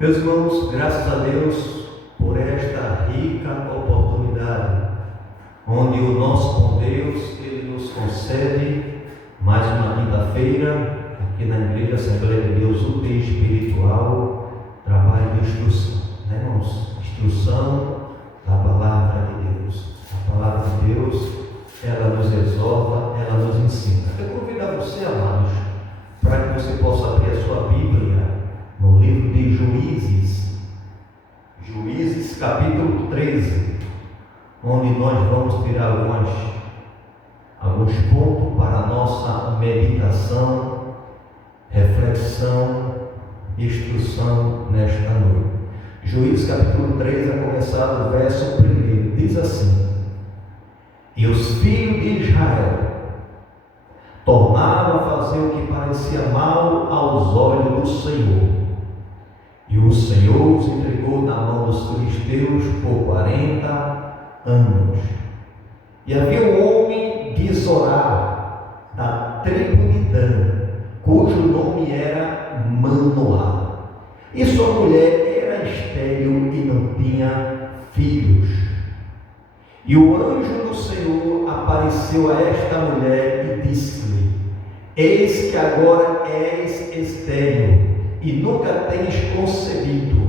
Meus irmãos, graças a Deus por esta rica oportunidade, onde o nosso bom Deus, Ele nos concede mais uma quinta-feira, aqui na Igreja Assembleia de Deus UTI Espiritual, trabalho de instrução, né, irmãos? Instrução da Palavra de Deus. A Palavra de Deus, ela nos exorta, ela nos ensina. Eu convido a você, amados, para que você possa abrir a sua Bíblia no livro de Juízes capítulo 13, onde nós vamos tirar alguns pontos para a nossa meditação, reflexão, instrução nesta noite. Juízes capítulo 13, a começar do verso 1, diz assim: E os filhos de Israel tornaram a fazer o que parecia mal aos olhos do Senhor. E o Senhor os entregou na mão dos filisteus por 40 anos. E havia um homem de Zorá, da tribo de Dan, cujo nome era Manoá. E sua mulher era estéril e não tinha filhos. E o anjo do Senhor apareceu a esta mulher e disse-lhe: Eis que agora és estéril e nunca tens concebido,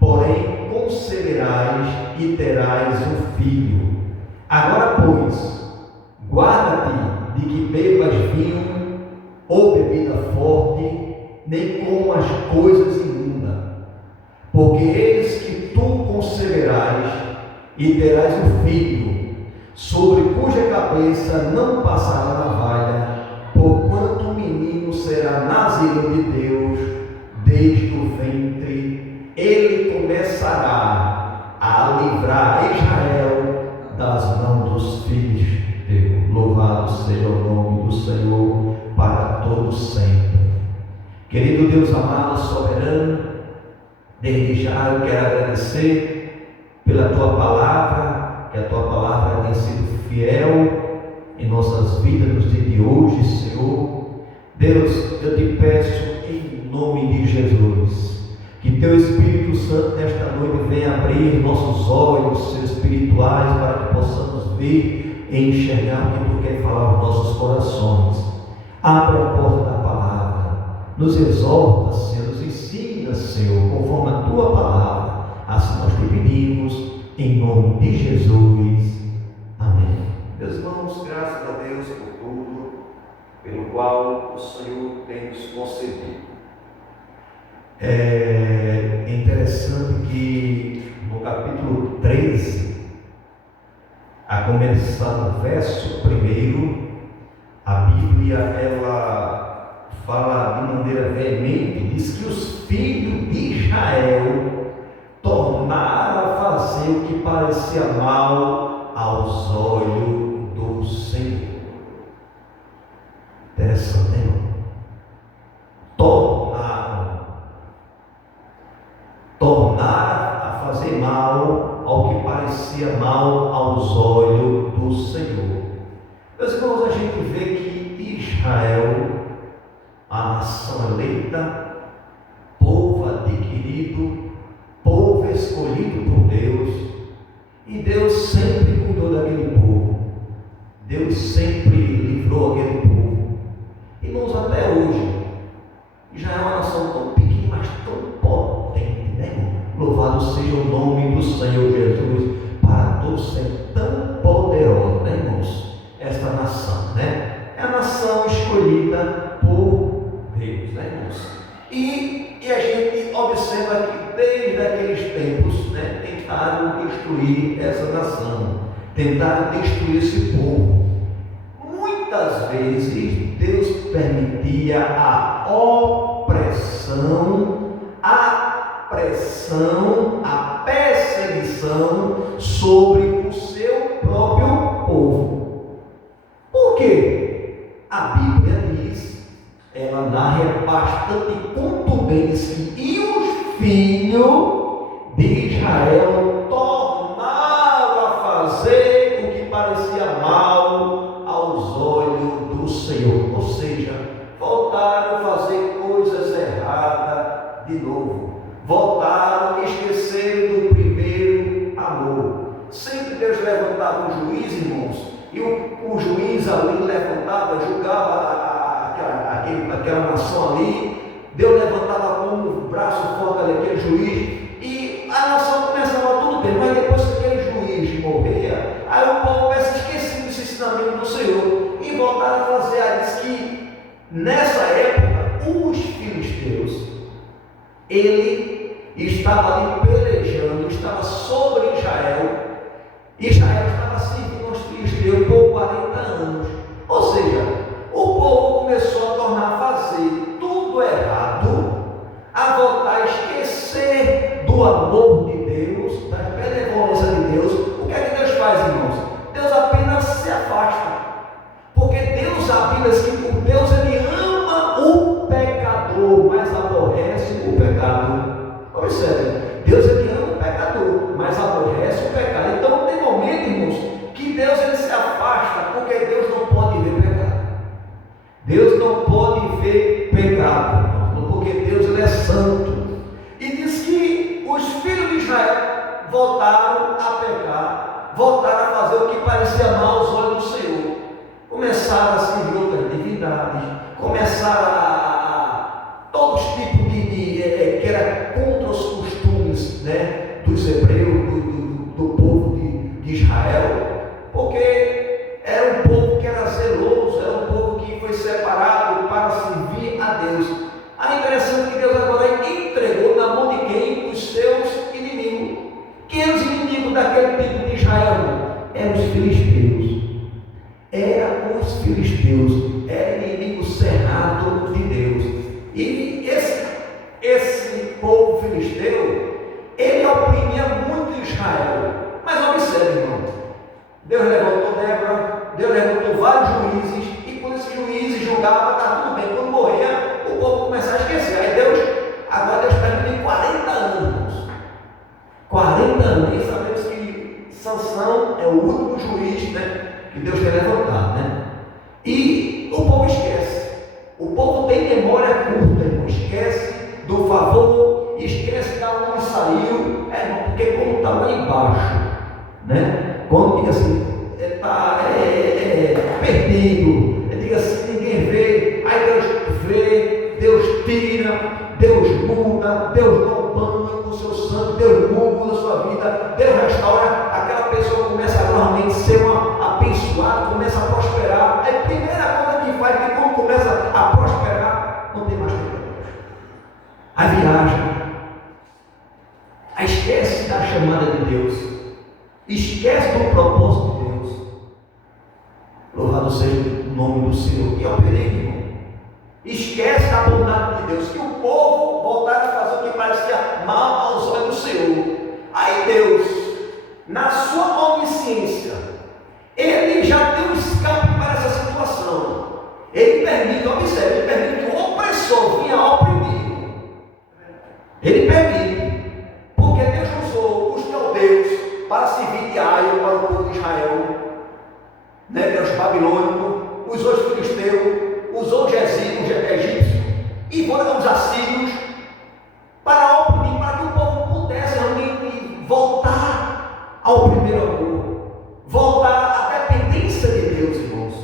porém conceberás e terás um filho. Agora, pois, guarda-te de que bebas vinho ou bebida forte, nem comas coisas imundas, porque eis que tu conceberás e terás um filho, sobre cuja cabeça não passará navalha, porquanto o menino será nazireu de Deus desde o ventre. Ele começará a livrar Israel das mãos dos filhos de Deus. Louvado seja o nome do Senhor para todos sempre. Querido Deus amado, soberano, desde já eu quero agradecer pela tua palavra, que a tua palavra tem sido fiel em nossas vidas nos dias de hoje, Senhor. Deus, eu te peço em nome de Jesus, que teu Espírito Santo nesta noite venha abrir nossos olhos espirituais para que possamos ver e enxergar o que tu quer falar aos nossos corações. Abre a porta da palavra, nos exorta, Senhor, nos ensina, Senhor, conforme a tua palavra. Assim nós te pedimos, em nome de Jesus. Amém. Meus irmãos, graças a Deus por tudo pelo qual o Senhor tem nos concedido. É interessante que no capítulo 13, a começar no verso 1, a Bíblia ela fala de maneira veemente, diz que os filhos de Israel tornaram a fazer o que parecia mal aos olhos do Senhor. Interessante, né? Tornaram a fazer mal ao que parecia mal aos olhos do Senhor. Meus irmãos, a gente vê que Israel, a nação eleita, povo adquirido, povo escolhido por Deus, e Deus sempre cuidou daquele povo, Deus sempre livrou aquele povo. Irmãos, até hoje, Israel é uma nação tão pequena, mas tão potente, né? Louvado seja o nome do Senhor Jesus, para todos ser tão poderosa, né, irmãos? Esta nação, né? É a nação escolhida por Deus, né, irmãos? E a gente observa que desde aqueles tempos, né, tentaram destruir essa nação, tentaram destruir esse povo. Muitas vezes Deus permitia a opressão, a pressão, a perseguição sobre o seu próprio povo. Por quê? A Bíblia diz, ela narra bastante contundente, e os filhos de Israel tornaram a fazer o que parecia mal aos olhos do Senhor, ou seja, voltaram a fazer coisas erradas de novo, voltaram a esquecer do primeiro amor. Sempre Deus levantava um juiz, irmãos, e o juiz ali levantava, julgava aquela nação ali. Deus levantava como um braço forte ali, aquele juiz, e a nação começava tudo bem, mas depois que aquele juiz morria, aí o povo vai se esquecer desse ensinamento do Senhor e voltaram a fazer. Aí diz que nessa época os filisteus, ele estava ali pelejando, estava sobre Israel. Israel estava servindo aos filisteus por 40 anos. Ou seja, o povo começou a tornar a fazer tudo errado, a voltar a esquecer do amor de Deus, da benevolência de Deus. O que é que Deus faz, irmãos? Deus apenas se afasta, porque Deus, a Bíblia diz que Deus, ele ama o pecador, mas aborrece o pecado. Observe, Deus, ele ama o pecador, mas aborrece o pecado. Então tem momento, irmãos, que Deus, ele se afasta, porque Deus não pode ver pecado. Deus não pode ver pecado, irmãos, porque Deus, ele é santo. E diz que os filhos de Israel voltaram a pecar, voltaram a fazer o que parecia mal aos olhos do Senhor. Começaram a servir outras divindades, começaram a todos os tipos que era contra os costumes, né, dos hebreus, do povo de Israel, porque era um povo que era zeloso, era um povo que foi separado para servir a Deus. É interessante que Deus agora entregou na mão de quem? Os seus inimigos. Quem eram os inimigos daquele tipo de Israel? Eram os filisteus. Eram os filisteus, era inimigo cerrado de Deus. E esse povo filisteu, ele oprimia muito Israel. Mas observe, irmão, Deus levantou Débora, Deus levantou vários juízes, e quando esses juízes julgavam, está tudo bem. Quando morria, o povo começava a esquecer. Aí agora Deus permitiu 40 anos. 40 anos, e sabemos que Sansão é o último juiz, né, que Deus tem levantado, né? E o povo esquece. O povo tem memória curta, irmão. Esquece do favor, esquece da onde saiu, porque como está lá embaixo, né? Quando diga assim, está perdido, diga assim, ninguém vê, aí Deus vê, Deus tira, Deus muda, Deus dá um banho com o seu sangue, Deus muda a sua vida, Deus restaura, aquela pessoa começa a realmente ser uma abençoada, começa a prosperar. É a primeira coisa que faz, que quando começa a prosperar, não tem mais tempo. A viagem, a esquece da chamada de Deus, esquece do propósito de Deus. Louvado seja o nome do Senhor. E é o perigo, irmão. Esquece da bondade de Deus, que o povo voltaram a fazer o que parecia mal aos olhos do Senhor. Aí Deus, na sua onisciência, ele já deu um escape para essa situação. Ele permite, observe, ele permite que o opressor vinha oprimir. Ele permite, porque Deus usou os caldeus para servir de aio para o povo de Israel, né, que é os babilônicos, usou os filisteus, usou os egípcios e foram os assírios para oprimir, para que o povo pudesse realmente voltar ao primeiro amor, voltar à dependência de Deus, irmãos.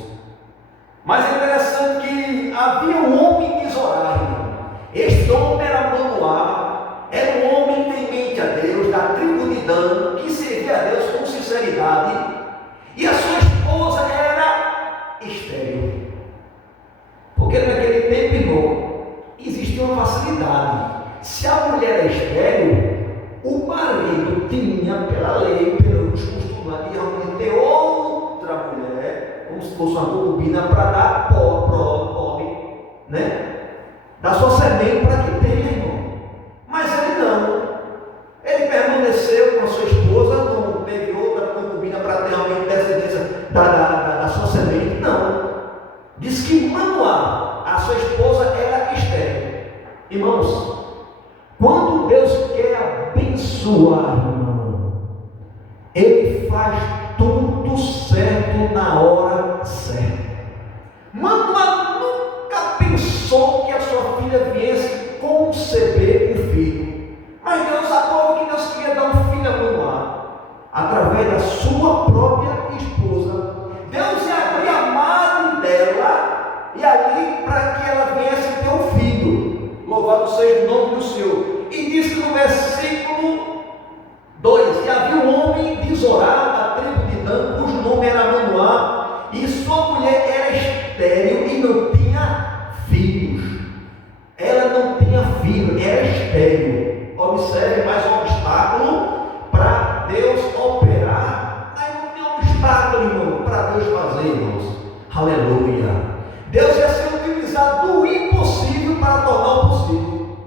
Mas é interessante que havia um homem de Zorá, irmão. Este homem era Manoá, era um homem temente a Deus, da tribo de Dan, que servia a Deus com sinceridade, e a sua esposa era estéril. Porque naquele tempo, irmão, existia uma facilidade. Se a mulher é estéril, o marido tinha, pela lei, pelos costumes, de realmente ter outra mulher, como se fosse uma concubina, para dar pobre, né? Da sua semente para que tenha, irmão. Mas ele não. Ele permaneceu com a sua esposa, não teve outra concubina para ter realmente descendência da sua semente, não. Diz que Manoá, a sua esposa, era estéril. Irmãos, quando Deus quer abençoar, irmão, Ele faz tudo certo na hora certa. Manoá nunca pensou que a sua filha viesse conceber um filho. a sua própria esposa. Deus ia abrir a madre dela e ali para que ela viesse ter um filho. Louvado seja o nome do Senhor. E diz que no versículo 2: e havia um homem de Zorá, da tribo de Dan, cujo nome era Manoá, e sua mulher era estéril e não tinha filhos. Ela não tinha filho, era estéril. Observe mais um obstáculo para Deus operar. Aí não tem obstáculo, irmão, para Deus fazer, irmãos. Aleluia. Deus ia se utilizar do impossível para tornar o possível.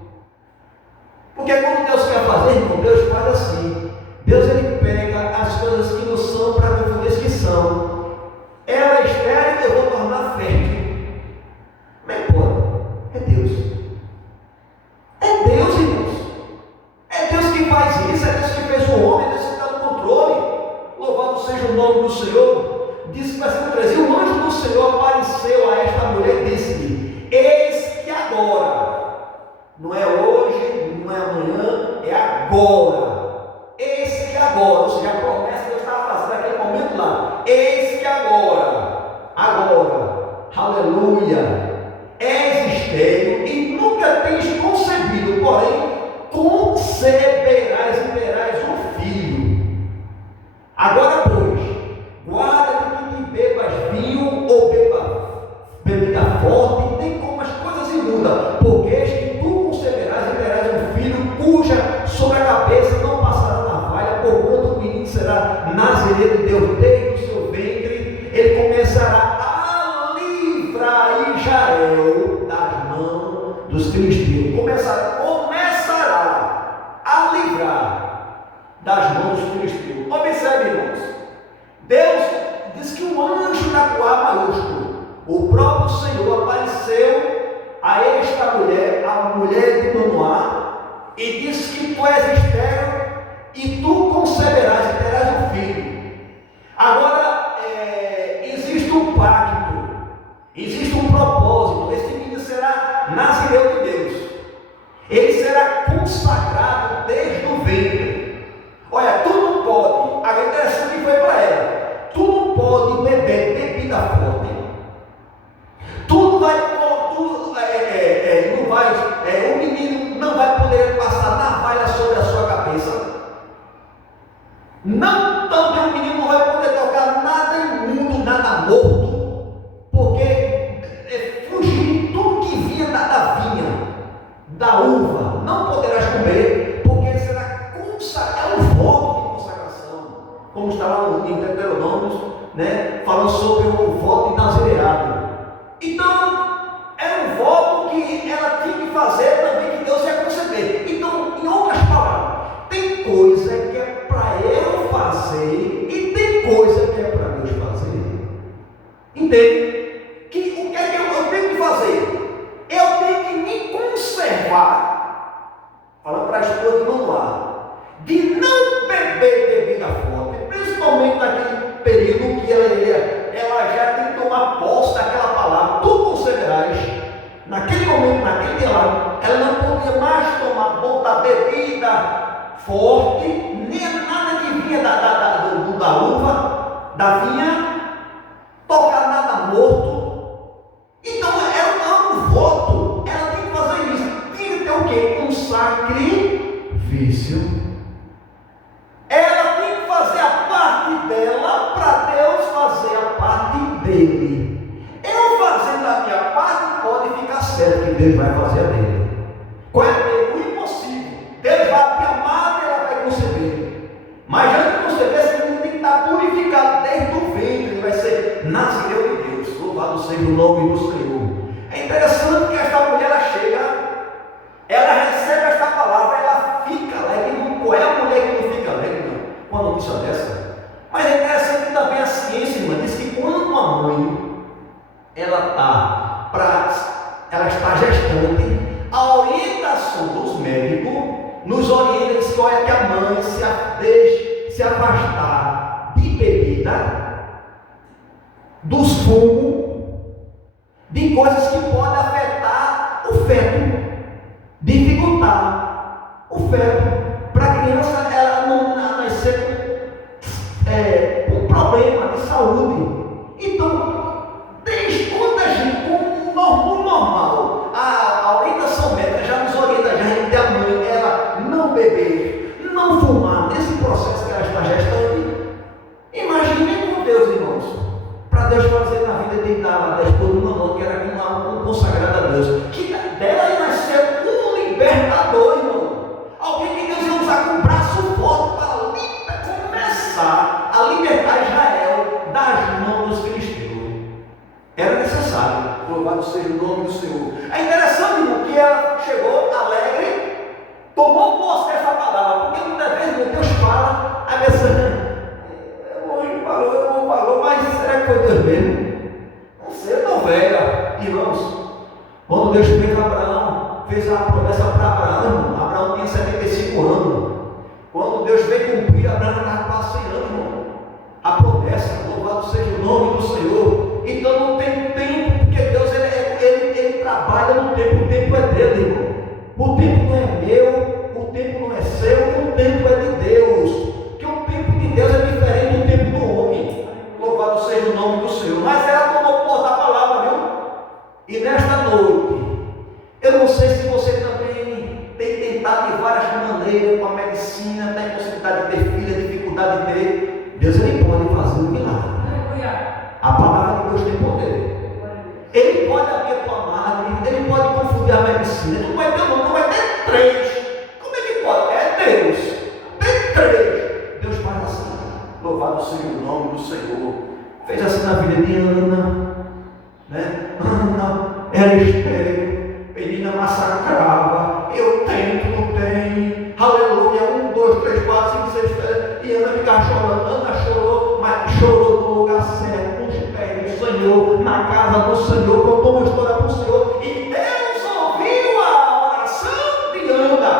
Porque quando Deus quer fazer, irmão, Deus faz assim. Deus, ele pega as coisas que não são para confundir que são. Ela é estéril, eu vou tornar fértil. Como é que pode? É Deus. É Deus, irmãos. É Deus que faz isso, é Deus que fez o homem, é Deus que está no controle. Louvado seja o nome do Senhor. Diz que versículo 13: e o anjo do Senhor apareceu a esta mulher e disse-lhe: eis que agora, não é hoje, não é amanhã, é agora. Eis que agora, ou seja, a promessa que Deus estava fazendo naquele momento lá. Eis que agora, aleluia, és estéril e nunca tens concebido, porém conceberás e terás um filho. Agora, pois, guarda-te que nem bebas vinho ou bebida forte, nem comas coisas imundas, porque eis que tu conceberás e terás um filho, cuja sobre a cabeça não passará navalha, porquanto o menino será nazareiro de Deus desde o seu ventre. Ele começará a livrar Israel das mãos dos filisteus. Começará a livrar das mãos dos filisteus. Observe, irmãos, Deus diz que o anjo da Coá maiúsculo, o próprio Senhor, apareceu a esta mulher, a mulher de Manoá, e disse que tu és estéril e tu conceberás e terás um filho. Agora, existe um pacto, existe um propósito. Esse menino será nazireu de Deus, ele será consagrado desde o ventre. Olha, tu não pode, a interessante que foi para ela, tu não pode beber bebida forte, tu vai, o menino não vai poder passar navalha sobre a sua cabeça. Não, também o menino não vai poder tocar nada imundo, nada morto, porque fugir de tudo que vinha da vinha, da uva, não poderás comer, porque ele será consagrado. É um voto de consagração, como está lá em Deuteronômio, né, falando sobre o voto de nazireado. Então, era um voto que ela tinha que fazer também, que Deus ia conceder. Então, em outras palavras, tem coisa que é para eu fazer e tem coisa que é para Deus fazer. Entende? Que o que é que eu tenho que fazer? Eu tenho que me conservar, falando para a esposa de Manoá, de não beber bebida forte, principalmente naquele período que ela já tem que tomar posse daquela palavra, tu conceberás. Naquele momento, naquele dia lá, ela não podia mais botar bebida forte, nem nada que vinha da uva, da vinha, tocar nada morto. Então era um voto, ela tem que fazer isso. Tinha que ter o quê? Um sacrifício. Ela tem que fazer a parte dela para Deus fazer a parte dele. Eu fazendo a minha parte, pode ficar certo que Deus vai fazer a dele. Qual é o impossível? Deus vai abrir a madre e ela vai conceber. Mas antes de conceber, esse menino tem que estar purificado desde o ventre. Ele vai ser nazireu de Deus. Louvado seja o nome do Senhor. É interessante que esta mulher, ela chega, ela recebe esta palavra, ela fica alegre. Qual é a mulher que não fica alegre, não? Com a notícia dessa? Mas é interessante que também a ciência, irmã, diz que quando a mãe ela está gestante, a orientação dos médicos nos orienta, diz que olha, que a mãe deixe se afastar de bebida, dos fumos, de coisas que podem afetar o feto, dificultar o feto, para a criança ela não nascer tomou posse dessa palavra, porque muitas vezes Deus fala, a pessoa, hoje falou, mas será que foi Deus mesmo? Não sei, não, velho, irmãos. Quando Deus fez Abraão, fez a promessa para Abraão, Abraão tinha 75 anos. Quando Deus veio cumprir, Abraão estava quase 100 anos, irmão. A promessa, louvado seja o nome do Senhor. Então não tem tempo, porque Deus ele trabalha no tempo, o tempo é dele, irmão. O tempo não é meu, o tempo não é seu, o tempo é de Deus. Porque o tempo de Deus é diferente do tempo do homem. Louvado seja o nome do Senhor. Mas ela tomou posse da palavra, viu? E nesta noite, eu não sei se você também tem tentado de várias maneiras com a medicina, tem possibilidade de ter filha, dificuldade de ter. Deus ele pode fazer um milagre. A palavra de Deus tem poder. Ele pode abrir a tua madre, ele pode confundir a medicina. Não vai ter um, não vai ter 3. Como é que pode? É Deus. Tem 3. Deus faz assim. Louvado seja o nome do Senhor. Fez assim na vida de Ana, né? Ana era estéril, menina massacrava. Eu tento, não tenho. Aleluia. 1, 2, 3, 4, 5, 6, 7. E Ana ficava chorando. Ana chorou, mas chorou no lugar certo, nos pés do Senhor, na casa do Senhor, contou uma história para o Senhor. E Deus ouviu a oração de Ana.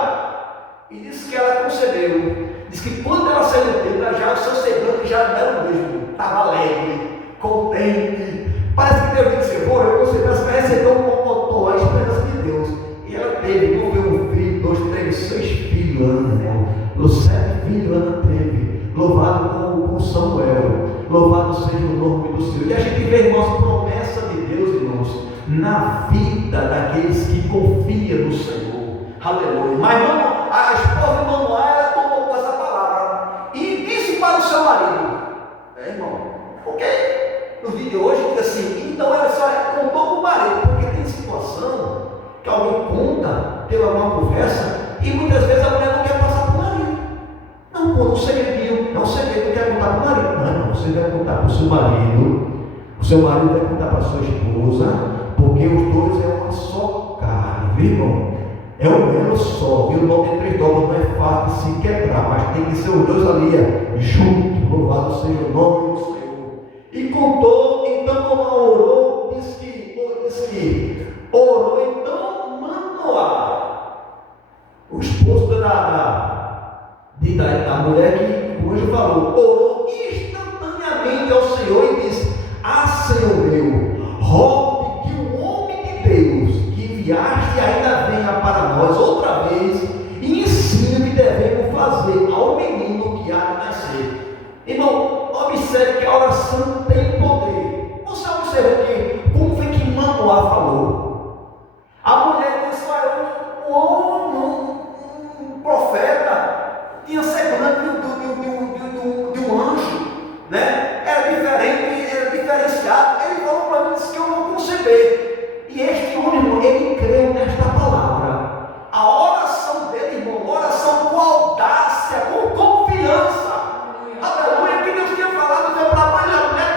E disse que ela concedeu. Diz que quando ela saiu do templo, já o seu semblante já não era o mesmo. Estava alegre, contente. Parece que Deus disse: pô, eu concedi, mas recebeu um mocotó, a esperança de Deus. E ela teve, não veio um filho, 2, 3, 6 filhos, Ana. Os 7 filhos Ana teve. Louvado com Samuel. Louvado seja o nome do Senhor. E a gente vê, irmãos, promessa de Deus, irmãos, na vida daqueles que confiam no Senhor. Aleluia. Mas vamos, a esposa de Manoá, ela tomou com essa palavra e disse para o seu marido: irmão, porque no vídeo de hoje diz assim, então ela só contou para o marido, porque tem situação que alguém conta, teve alguma conversa, e muitas vezes a mulher não quer passar para o marido. Não conta um segredinho, é um segredo, quer contar para o marido. Não, você vai contar para o seu marido vai contar para a sua esposa, porque os dois é uma só carne, viu, irmão? É um elo só, viu? Não tem 3 dobras, não é fácil de se quebrar, mas tem que ser os dois ali, juntos. Louvado seja o nome do Senhor. E contou, então Manoá orou, diz que orou, então Manoá, o esposo da mulher que, como eu falou, orou instantaneamente ao Senhor e disse: Senhor meu, rogo que o homem de Deus que enviaste ainda venha para nós outra vez e ensine o que devemos fazer ao menino que há de nascer. Irmão, observe que a oração tem poder. Você observa aqui como foi que Manoá falou. A mulher disse: um profeta tinha segurança de um anjo, né? Era diferente, era diferenciado. Ele falou para mim, disse que eu vou conceber. E este homem, ele creu nesta palavra. A oração dele, irmão, oração com audácia, com confiança. Aleluia, que Deus tinha falado, foi para a mulher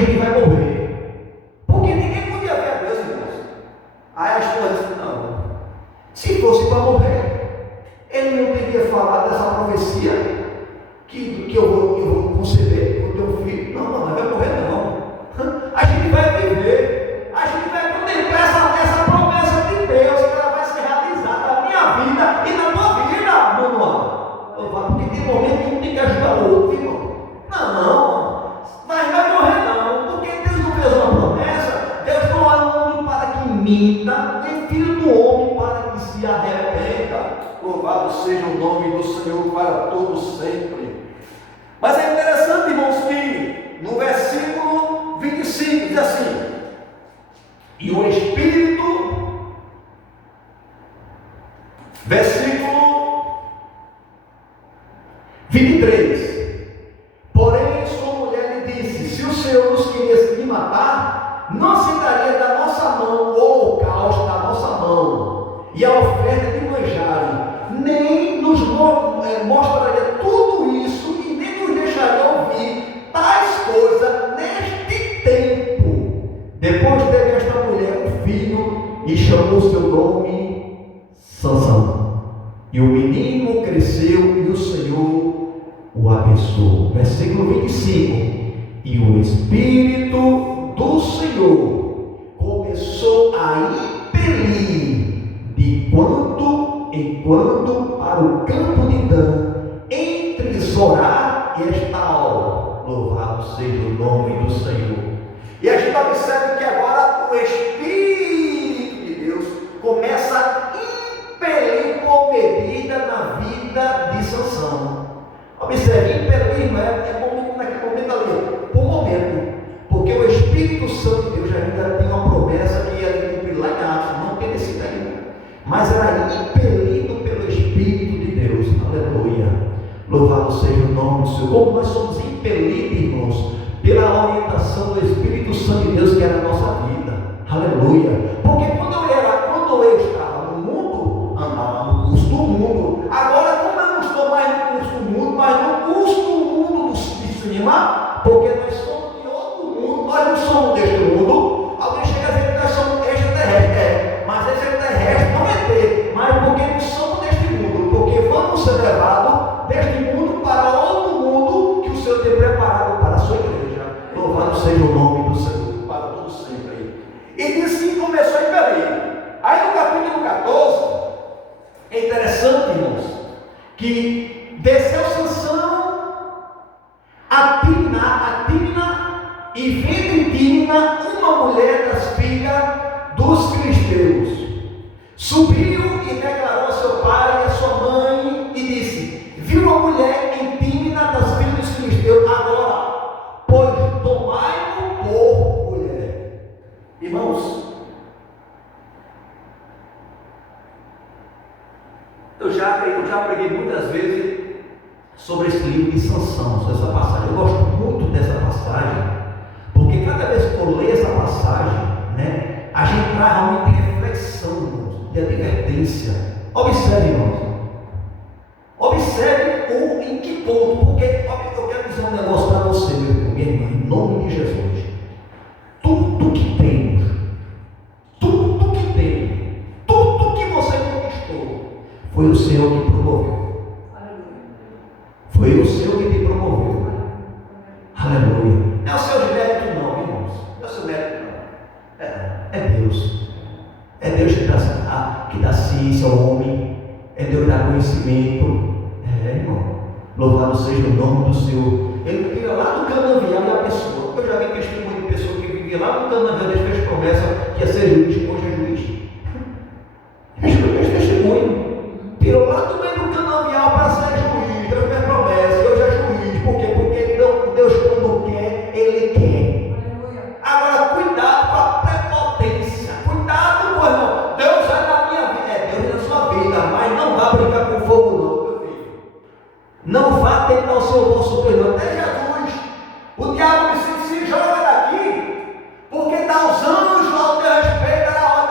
gente vai morrer. Porque ninguém podia ver a Deus, irmãos. Aí a esposa disse, não, se fosse para morrer, ele não teria falado dessa profecia que eu vou conceber o teu filho. Não, não vai morrer não. A gente vai viver, a gente vai contemplar essa promessa de Deus, que ela vai ser realizada na minha vida e na tua vida, Manuel. Porque tem momento que um tem que ajudar o outro, irmão. Não, vai morrer não, porque Deus não fez uma promessa. Deus não é um homem para que minta, nem filho do homem para que se arrependa. Louvado seja o nome do Senhor para todos sempre. Mas é interessante, irmãos, que no versículo 25 diz assim: e o Espírito, versículo 23, porém sua mulher lhe disse: se o Senhor nos quisesse me matar, não se daria da nossa mão o holocausto da nossa mão e a oferta de manjares, nem nos mostraria tudo isso e nem nos deixaria ouvir tais coisas neste tempo. Depois teve esta mulher um filho e chamou seu nome Sansão. E o menino cresceu e o Senhor o abençoou. Versículo 25. E o Espírito do Senhor começou a impelir de quando em quando para o campo de Dan, entre Zorá e Estaol. Louvado seja o nome do Senhor. E a gente observa que agora o Espírito de Deus começa a impelir por medida na vida de Sansão. Observe, impelir não é naquele momento ali, por momento, porque o Espírito Santo de Deus ainda tem uma promessa que ia cumprir lá em Atos, não tem esse ainda, mas era impelido pelo Espírito de Deus. Aleluia, louvado seja o nome do Senhor. Como nós somos impelidos, irmãos, pela orientação do Espírito Santo de Deus que era a nossa vida. Aleluia, porque quando eu estava no mundo, andava no curso do mundo. Agora, como eu não estou mais no curso do mundo, mas no curso do mundo de cima, porque nós somos de outro mundo, nós não somos deste mundo. Alguém chega a dizer que nós somos extraterrestres, mas extraterrestre não é ter, mas porque não somos deste mundo, porque vamos ser levados deste mundo para outro mundo que o Senhor tem preparado para a sua igreja. Louvado seja o nome do Senhor para todos sempre. E diz que começou a impelir. Aí no capítulo 14, é interessante, irmãos, que desceu Sansão a Tímina, e vendo em Tímina uma mulher das filhas dos filisteus, subiu e declarou a seu pai e a sua mãe e disse: viu uma mulher em Tímina das filhas dos filisteus, agora, pois tomai-o por mulher. Irmãos, eu já preguei muitas vezes sobre esse livro de Sansão, sobre essa passagem. Eu gosto muito dessa passagem, porque cada vez que eu leio essa passagem, a gente traz realmente reflexão, irmãos, de advertência. Observe, irmãos, observe em que ponto, porque eu quero dizer um negócio para você, minha irmã, em nome de Jesus. Tudo que temos, tudo que você conquistou, foi o Senhor que promoveu. Foi o Senhor que te promoveu. Aleluia. Não é o seu mérito não, irmãos. Não é o seu mérito não. É Deus. É Deus que dá ciência ao homem. É Deus que dá conhecimento. Irmão. Louvado seja o nome do Senhor. Ele vivia lá no canavial e a pessoa. Eu já vi testemunho de pessoa que vivia lá no canavial. Deus fez promessa que ia ser juiz. Hoje é juiz. Fez testemunho. Tirou lá do meio do canavial para ser juiz. Deus fez promessa. Hoje é juiz. Por quê? Porque Deus, quando quer, Ele quer. Agora, cuidado com a prepotência. Cuidado, meu irmão. Deus é na minha vida. Deus é na sua vida. Mas não vá brincar com fogo, não, meu filho. Não vá tentar o seu vosso perdão. Até Jesus. O diabo disse: se joga daqui, porque dá os anjos ao teu respeito, na hora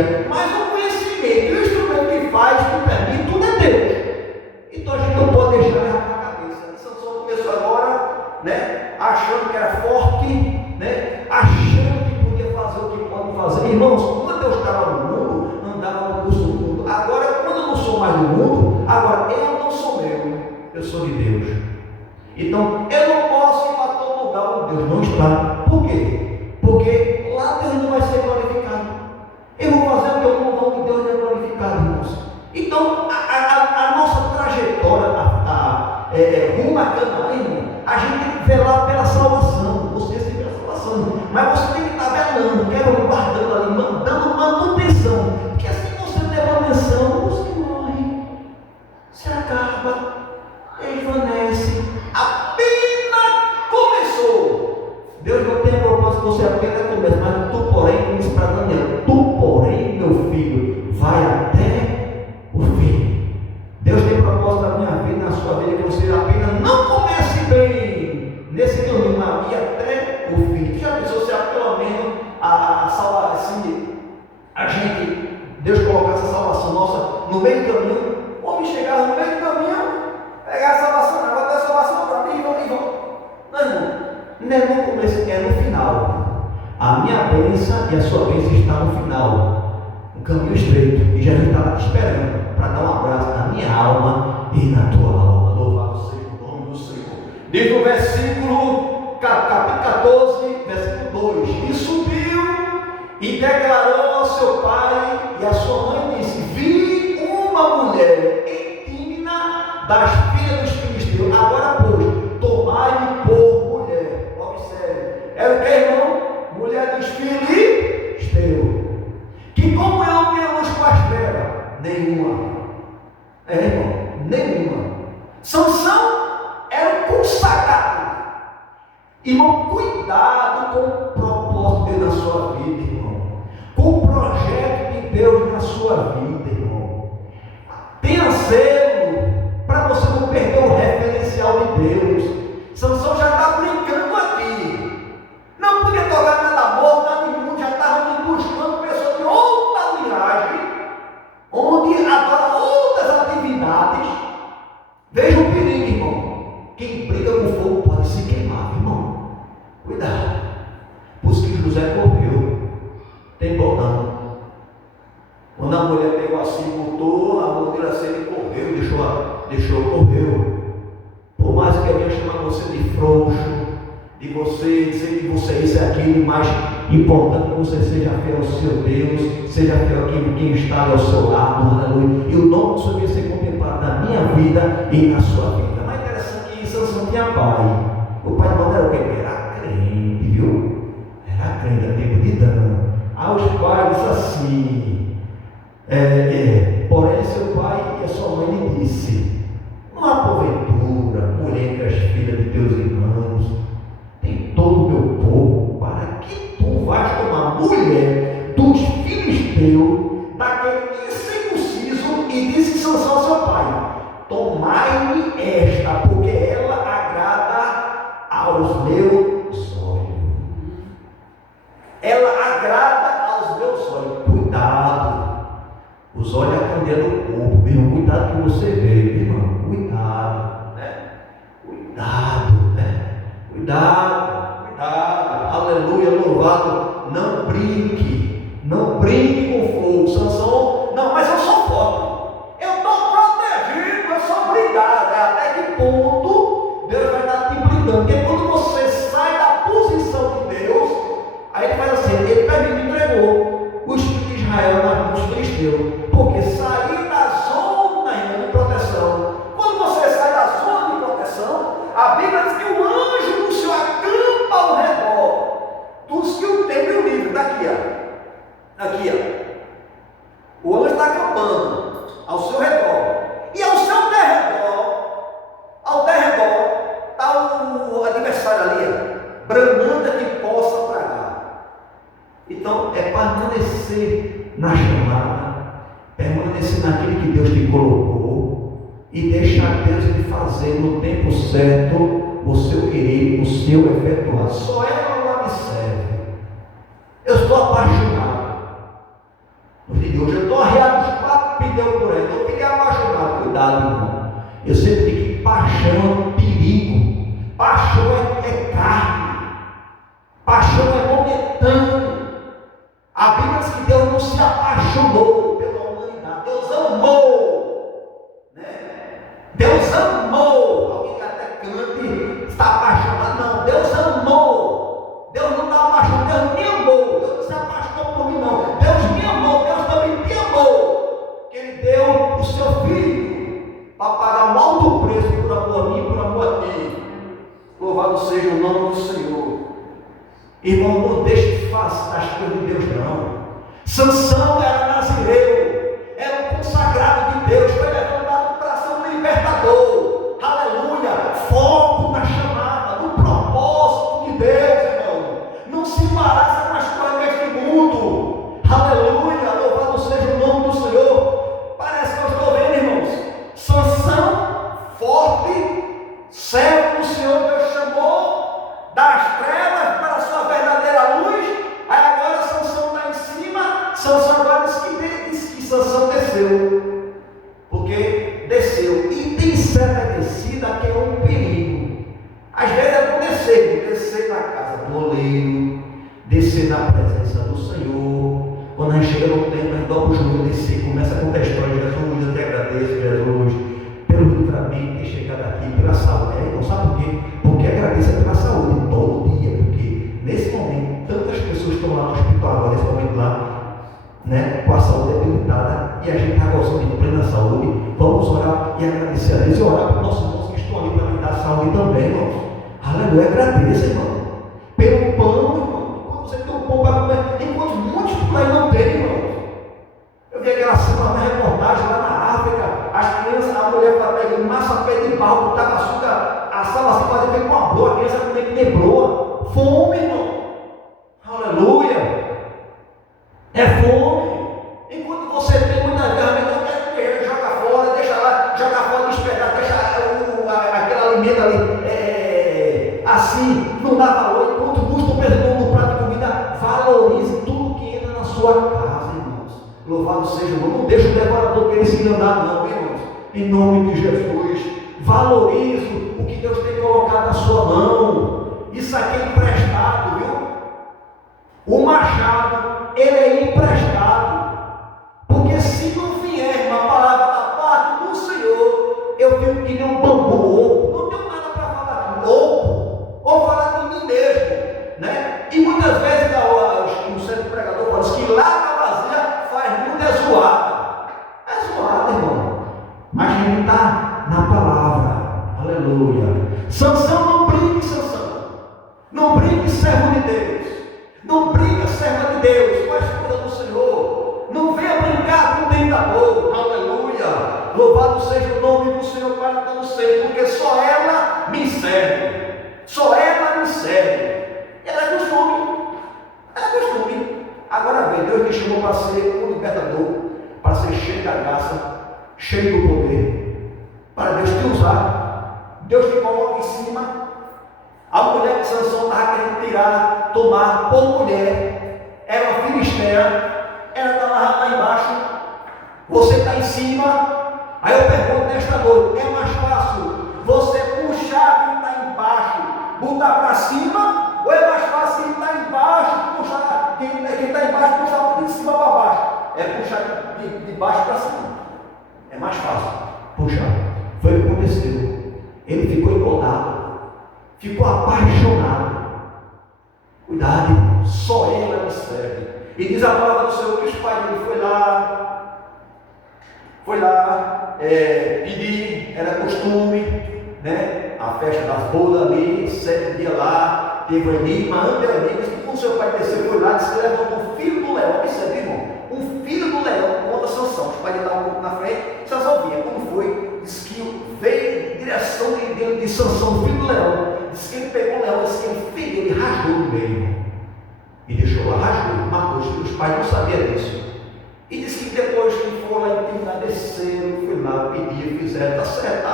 sabedoria, mas o conhecimento, o instrumento que faz, que permite, tudo é Deus. Então a gente não pode deixar errar na cabeça. Sansão começou agora, né, achando que era forte, né, achando que podia fazer o que pode fazer. Irmãos, quando eu estava no mundo, andava no curso do mundo. Agora, quando eu não sou mais do mundo, agora eu não sou meu, eu sou de Deus. Então eu não posso ir para todo lugar onde Deus não está. Por quê? Porque lá Deus não vai ser glorificado. Eu vou fazer o que eu não vou, que Deus não é glorificado, irmãos. Então a nossa trajetória rumo a Canaã, irmão, a gente tem que velar pela salvação. Você recebe a salvação, mas você tem que estar velando, guardando ali, dando manutenção. Porque assim você não der manutenção, você morre, se acaba, desvanece. Apenas começou. Deus não tem propósito, você apenas começa, mas tu, porém, como disse para Daniel, tu, porém, meu filho, vai até o fim. Deus tem propósito na minha vida, na sua vida, que você apenas não comece bem nesse caminho, mas até o fim. Já pensou se pelo menos a salvação, a gente, Deus colocar essa salvação nossa no meio do caminho, o homem chegava no meio do caminho, pegar a salvação, agora tem a salvação para mim, vamos. Não, irmão, não é no começo, é no final. A minha bênção e a sua bênção está no final, no caminho estreito, e Jesus estava te esperando para dar um abraço na minha alma e na tua alma. Louvado seja o nome do Senhor. Diz no versículo, capítulo 14, versículo 2: e subiu e declarou ao seu pai e à sua mãe, disse: vi uma mulher indigna das filhas dos filisteus, agora pois, tomai-me por mulher. Observe, era o que, irmão? Mulher dos filisteus. Que comunhão temos com as trevas? Nenhuma. Irmão, nenhuma. Sansão era consagrado. Irmão, cuidado com o propósito de Deus na sua vida, irmão. Com o projeto de Deus na sua vida, irmão. Tenha zelo para você não perder o referencial de Deus. Sansão já está brincando aqui. Não podia tocar nada morto, nada imundo, já estava buscando pessoas de outra linhagem, onde adora outras atividades. Veja o perigo, irmão. Quem briga com fogo pode se queimar, irmão. Cuidado. Por isso que José correu. Tem botão. Quando a mulher pegou assim, botou a mão dele assim, ele correu, correu. Por mais que alguém chame você de frouxo, de você dizer que você é isso e aquilo, mais importante que você seja fiel ao seu Deus, seja fiel a quem está ao seu lado, aleluia. E o nome do Senhor vai ser contemplado na minha vida e na sua vida. Mas interessante que Sansão tinha pai. O pai de Manoel era o quê? Era crente, viu? Era crente, era tempo de dano. Os pais disseram assim, porém seu pai e a sua mãe lhe disse: não há porventura, mulher entre as filhas de teus irmãos, tem todo o meu povo, para que tu vais tomar mulher dos filisteus, daquele incircunciso? E disse Sansão ao seu pai: tomai-me esta, porque ela agrada aos meus olhos. Ela agrada aos meus olhos. Cuidado. Os olhos é a candeia do corpo, meu irmão. Cuidado que você vê, meu irmão. Cuidado, né? Cuidado, né? Cuidado. Aleluia, louvado. Não brinque com fogo. Sansão, não, mas eu sou forte. Eu estou protegido, eu sou blindado. Até que ponto Deus vai estar te blindando? Porque quando você sai da posição de Deus, aí ele faz assim, ele entregou os filhos de Israel nas mãos dos filisteus. Porque sair da zona de proteção, quando você sai da zona de proteção, a Bíblia diz que o anjo do Senhor acampa ao redor dos que o temem o livre. Daqui, ó. Aqui, ó. O anjo está acampando ao seu redor. E ao seu derredor, está o adversário ali, ó, bramando que possa tragar. Então, é permanecer na chamada, permanecer naquilo que Deus te colocou e deixar Deus lhe fazer no tempo certo o seu querer, o seu efetuar. Só ela lá me serve. Eu estou apaixonado. humanidade, irmão. Eu sempre digo que paixão é um perigo, paixão é carne, paixão é momentâneo. A Bíblia diz que Deus não se apaixonou pela humanidade, Deus amou, né? Deus amou. Alguém que até cante, está apaixonado, não, Deus amou. Deus não está apaixonado, Deus me amou. Deus não se apaixonou por mim, não. Deus me amou, Deus também te amou. Que Ele deu o seu Filho para pagar um alto preço por amor a mim, por amor a ti. Louvado seja o nome do Senhor. Irmão, não deixe de fazer as coisas de Deus, não. Sansão era nazireu, era um consagrado de Deus, foi levantado para ser um libertador. Aleluia! Foco na chamada, no propósito de Deus, irmão. Não se embaraça com as coisas deste mundo. Aleluia! Louvado seja o nome do Senhor. Parece que eu estou vendo, irmãos. Sansão, forte, servo do Senhor, Deus chamou das trevas para a sua verdadeira luz. Aí agora Sansão está em cima. Sansão agora diz que Sansão desceu, porque desceu, e tem certa descida que é um perigo. Às vezes é bom descer na casa do oleiro, descer na presença do Senhor. Quando a gente chega no templo, a gente dobra o joelho, descer, começa a contar a história. Jesus, eu te agradeço, Jesus, pelo livramento de ter chegado aqui, pela saúde. Não sabe por quê? Porque agradeça pela saúde todo dia, porque nesse momento tantas pessoas estão lá no hospital agora, nesse momento lá, né, com a saúde debilitada, e a gente está gozando de plena saúde. Vamos orar e agradecer a Deus e orar para os nossos irmãos que estão ali para nos dar saúde também, irmãos. Aleluia, agradeça, irmão, pelo pão, irmão. Enquanto você tem um pão para comer, enquanto muitos por aí não tem, irmão. Eu vi aquela semana na reportagem lá na África, as crianças, a mulher estava pegando massa pé de pau, botava açúcar, assava assim, fazia bem com uma broa, a criança comia que nem broa. Fome, irmão. Aleluia. É fome. Enquanto você tem muita carne, não quer comer, joga fora, deixa lá, joga fora, despedaça, deixa aquele alimento ali, assim, não dá valor. Enquanto custa o perdão no prato de comida, valorize tudo que entra na sua casa, irmãos. Louvado seja o nome. Não deixa o devorador querer se enganar, não, irmãos. Em nome de Jesus. Valorize o que Deus tem colocado na sua mão. Isso aqui é emprestado, viu? O machado, ele é emprestado. Porque se não vier uma palavra da parte do Senhor, eu fico que nem um bambu oco. Não tenho nada para falar de oco, ou falar de mim mesmo, né? E muitas vezes o centro pregador fala que lata vazia faz muita zoada. É zoada, irmão. Mas a gente está na palavra. Aleluia. Sansão, não brinque, Sansão. Não brinque, servo de Deus. Não brinca, serva de Deus, com as coisas do Senhor. Não venha brincar com o tentador. Aleluia. Louvado seja o nome do Senhor para todo sempre, porque só ela me serve. Só ela me serve. Ela é costume. Ela é costume. Agora vê, Deus me chamou para ser um libertador, para ser cheio da graça, cheio do poder, para Deus te usar. Deus te coloca em cima. A mulher que Sansão estava querendo tirar, tomar por mulher, era uma filisteia, ela estava lá embaixo, você está em cima. Aí eu pergunto nesta noite: é mais fácil você puxar quem está embaixo, botar para cima, ou é mais fácil quem está embaixo, puxar quem está embaixo, puxar de cima para baixo? É puxar de baixo para cima. É mais fácil puxar. Foi o que aconteceu. Ele ficou incomodado. Ficou apaixonado. Cuidado, irmão. Só ela me serve. E diz a palavra do Senhor que os pais dele foi lá pedir, era costume, né? A festa das bodas ali, 7 dias lá, teve o enigma, antes do enigma, que quando seu pai desceu, foi lá, disse que levantou um filho do leão. Observe, irmão, um filho do leão contra Sansão. Os pais estavam um pouco na frente, Sansão vinha. Quando foi, disse que veio em direção de Sansão, filho do leão. Diz que ele pegou o leão, disse que ele rasgou no meio e deixou lá, rasgou, matou. Os pais não sabiam disso. E disse que depois que foram lá em desceram, foi lá, pediram, fizeram, está certo,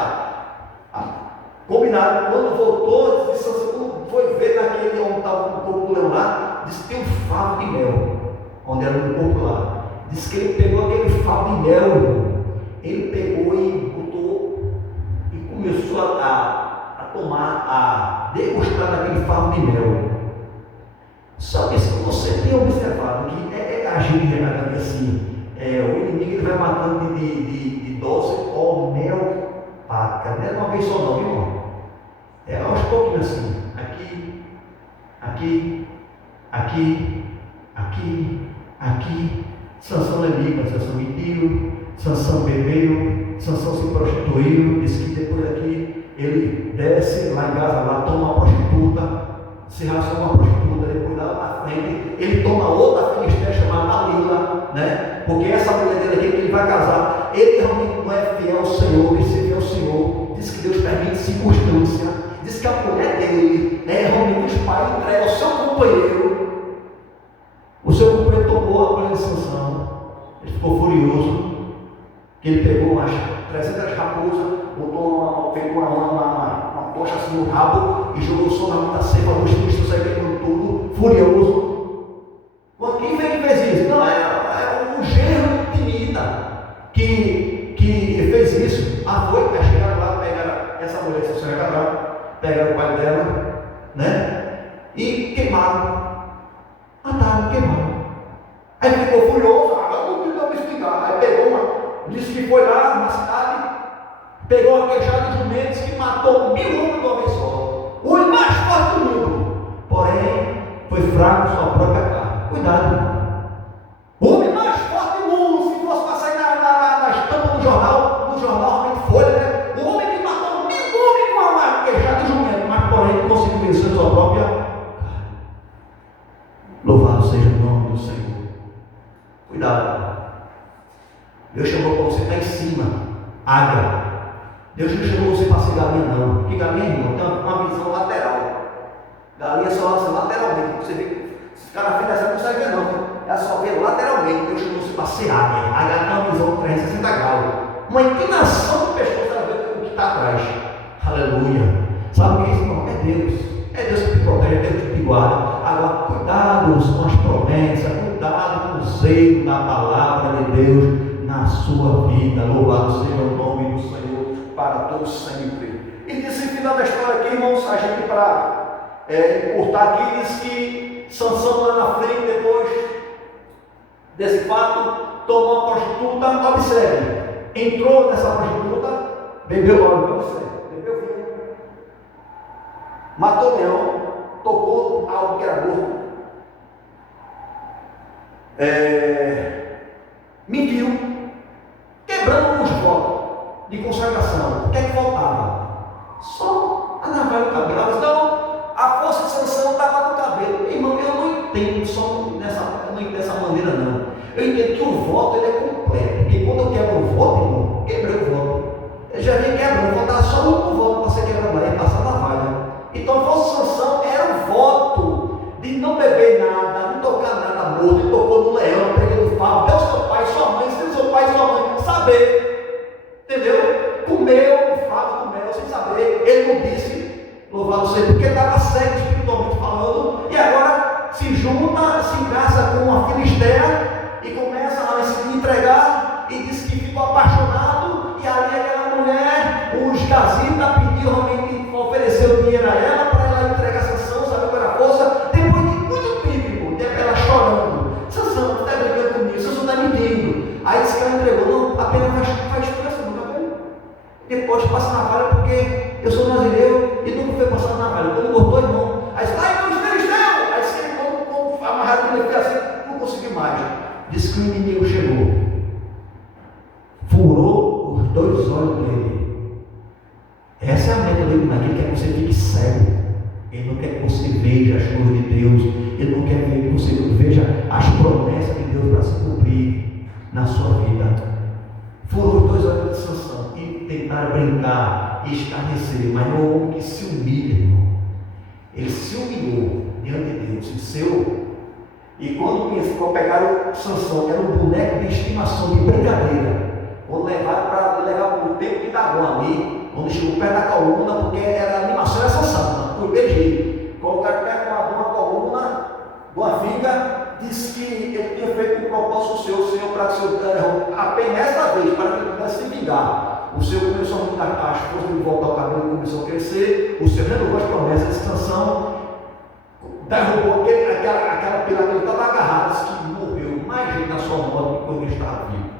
combinaram. Quando voltou, disse, quando foi ver naquele onde estava um pouco do leão lá, disse que tem um favo de mel, onde era um pouco lá. Diz que ele pegou aquele favo de mel, ele pegou e botou degustar daquele favo de mel. Só que se você tem observado que agir de assim, o inimigo ele vai matando de dose homeopática, não é de uma vez só não, viu, irmão? É aos pouquinhos assim, aqui. Sansão é língua, Sansão mentiu, Sansão bebeu, Sansão se prostituiu, disse que depois daqui ele desce lá em casa, lá toma uma prostituta, se relaciona com uma prostituta, depois lá na frente, ele toma outra filisteia chamada Dalila, né? Porque essa mulher dele aqui que ele vai casar, ele realmente não é fiel ao Senhor, ele se fiel ao Senhor, diz que Deus permite circunstância, diz que a mulher dele, realmente os pais entregam ao seu companheiro. O seu companheiro tomou a mulher de Sansão, ele ficou furioso, que ele pegou umas 300 raposas, pegou uma tocha assim no rabo e jogou sobre a muita seca, os bichos saíram queimando tudo, furioso. Quem foi que fez isso? Não, é o genro de Nida que fez isso. Foi, chegaram lá, pegaram essa mulher, essa senhora casada, pegaram o pai dela, né? E queimaram. Mataram, queimaram. Aí ele ficou furioso, não tentou me explicar. Aí pegou disse que foi lá na cidade, pegou uma queixada de jumentos que matou 1000 homens de uma vez só. O mais forte do mundo. Porém, foi fraco sua própria carne. Cuidado. O homem mais forte do mundo, se fosse passar aí na estampa do jornal realmente foi, né? O homem que matou 1000 homens com uma queixada de jumento, mas porém não conseguiu vencer sua própria carne. Louvado seja o nome do Senhor. Cuidado. Deus chamou para você estar em cima, águia. Deus não chamou você para ser galinha, não. Porque galinha, irmão, tem uma visão lateral. Galinha só assim, lateralmente. Você vê, se ficar na frente dessa, não consegue ver, não. Ela só vê lateralmente. Deus chamou você para ser águia. A águia tem uma visão de 360 graus. Uma inclinação do pescoço para ver o que está atrás. Aleluia. Sabe o que é isso, irmão? É Deus. É Deus que te protege, é Deus que te guarda. Agora, cuidado com as promessas, cuidado com o zelo da palavra de Deus na sua vida. Louvado seja o nome do Senhor para todos sempre. E disse no final da história aqui, irmãos, a gente para encurtar aqui, diz que Sansão lá na frente, depois desse fato, tomou uma prostituta. Observe, entrou nessa prostituta, bebeu óleo, observe, bebeu vinho, matou leão, tocou algo que era morto, mentiu, quebrando os votos de consagração. O que é que faltava? Só a navalha do cabelo. Então, a força de Sansão estava no cabelo. Irmão, eu não entendo dessa maneira, não. Eu entendo que o voto ele é completo. Porque quando eu quebro o voto, irmão, quebrei o voto. Eu já vim quebrando, faltava só um voto para você quebrar a mulher e passar a navalha. Então, a força de Sansão era o voto de não beber nada, não tocar nada morto. Ele tocou no leão, pegou no favo, deu seu pai, sua mãe, se seu pai e sua mãe, saber, entendeu? Comeu o favo do mel sem saber, ele não disse, louvado seja, porque estava cego espiritualmente falando, e agora se junta, se casa com uma filisteia e começa a se entregar e diz que ficou apaixonado, e ali aquela mulher, os gazitas pediu realmente, ofereceu dinheiro a ela para ela entregar a Sansão, sabe qual era a força? Depois de muito tempo, ela chorando, Sansão, não está brincando comigo, Sansão está mentindo. Aí disse que ela entregou, não, apenas faz força, não está vendo? Depois passa na navalha, porque eu sou nazireu e nunca foi passar na navalha. Quando cortou, irmão, aí disse, ai, não, filisteus! Aí disse que como amarrado, ele fica assim, não conseguiu mais. Disse que o inimigo chegou, furou os 2 olhos dele. Essa é a meta dele, mas ele quer que você fique cego. Ele não quer que você veja as coisas de Deus. Ele não quer que você veja as promessas de Deus para se cumprir na sua vida. Foram os 2 olhos de Sansão e tentaram brincar e escarnecer, mas não é um homem que se humilha, irmão. Ele se humilhou diante de Deus, desceu. E quando pegaram Sansão, que era um boneco de estimação, de brincadeira, quando levaram para o tempo de Dagon ali, quando chegou perto da coluna, porque a animação era Sansão, por beijo. Colocaram perto de uma coluna, de uma viga, disse que ele tinha feito um propósito do Senhor para que o Senhor apenas esta vez, para que ele pudesse se vingar. o Senhor começou a dar as forças de volta ao cabelo, começou a crescer, o Senhor renovou as promessas de Sansão, derrubou aquela pilar que ele estava agarrado, disse que morreu mais gente na sua morte quando ele estava vivo.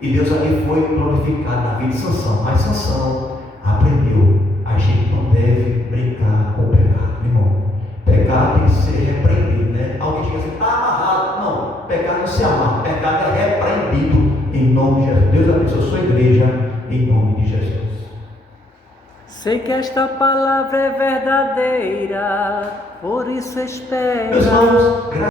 E Deus ali foi glorificado na vida de Sansão. Mas Sansão aprendeu: a gente não deve brincar com o pecado, irmão. Pecado tem que ser repreendido, né? Alguém diz assim, está amarrado. Não, pecado não se amarra, pecado é repreendido em nome de Jesus. Deus abençoe a sua igreja em nome de Jesus. Sei que esta palavra é verdadeira, por isso espera. Meus irmãos,